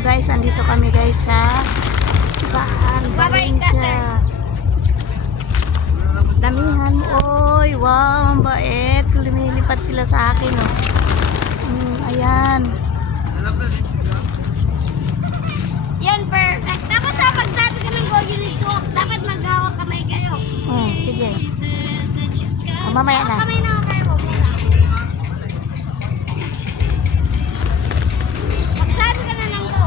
guys, andito kami guys sa Valencia. Damihan mo. Oy, wow, ang bait. Lumilipat sila sa akin, oh. Ayan. Yan, perfect. Tapos pag sabi ka ng go, you need to walk. Dapat mag-gawa kamay kayo. Sige. Mamaya na. Kamay na kayo mo muna. Pag sabi ka na ng go.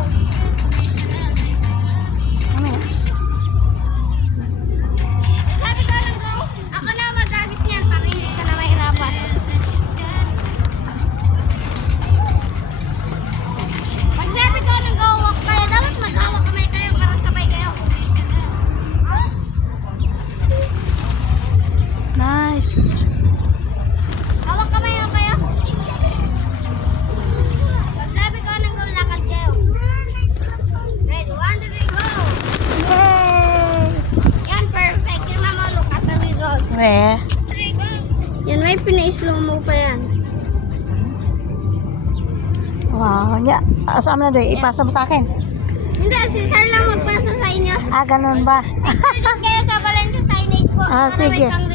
Mamaya. Pag sabi ka ng go, ako na magagit niyan para hindi ka na mahirapan. Pag sabi ka ng go, walk kayo. Dapat mag-gawa kamay kayo para sabay kayo. Nice. Hawak kamay mo kayo. Pag sabi ko ng go, lakad kayo. Ready, 1, 2, 3, go! Yay! Yan, perfect. Yung mama, look at the result. Weh. 3, go! Yan, may pina-slow mo pa yan. Wow. Saan na doon? Ipasa mo sa akin. Hindi, si Sir lang magpasa sa inyo. Ganun ba? Kayo sa Valencia signage po. Ah, Para sige. may pang